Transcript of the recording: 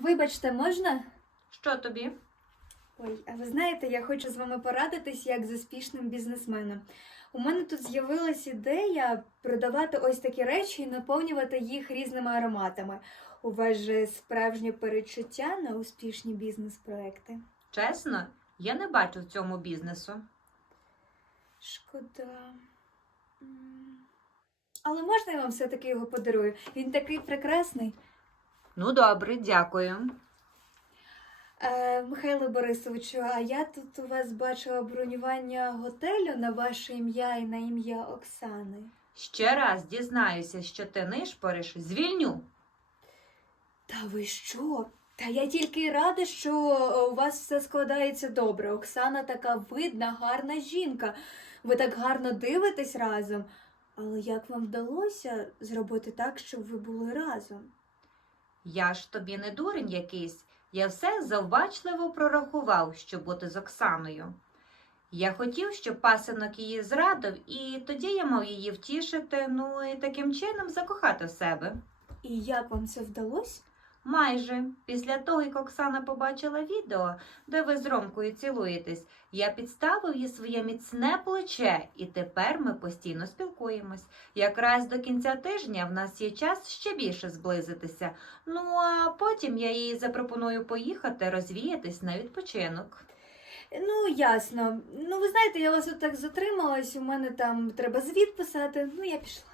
Вибачте, можна? Що тобі? Ой, а ви знаєте, я хочу з вами порадитись як з успішним бізнесменом. У мене тут з'явилась ідея продавати ось такі речі і наповнювати їх різними ароматами. У вас же справжнє перечуття на успішні бізнес-проекти. Чесно, я не бачу в цьому бізнесу. Шкода. М. Але можна я вам все-таки його подарую? Він такий прекрасний. Ну, добре, дякую. Е, Михайло Борисовичу, а я тут у вас бачила бронювання готелю на ваше ім'я і на ім'я Оксани. Ще раз дізнаюся, що ти нишпориш, звільню. Та ви що? Та я тільки рада, що у вас все складається добре. Оксана така видна, гарна жінка. Ви так гарно дивитесь разом. Але як вам вдалося зробити так, щоб ви були разом? Я ж тобі не дурень якийсь. Я все завбачливо прорахував, щоб бути з Оксаною. Я хотів, щоб пасинок її зрадив, і тоді я мав її втішити, ну і таким чином закохати в себе. І як вам це вдалося? Майже після того, як Оксана побачила відео, де ви з Ромкою цілуєтесь, я підставив їй своє міцне плече, і тепер ми постійно спілкуємось. Якраз до кінця тижня в нас є час ще більше зблизитися. Ну а потім я їй запропоную поїхати розвіятись на відпочинок. Ну, ясно. Ну, ви знаєте, я вас отак затрималась, у мене там треба звіт писати. Ну, я пішла.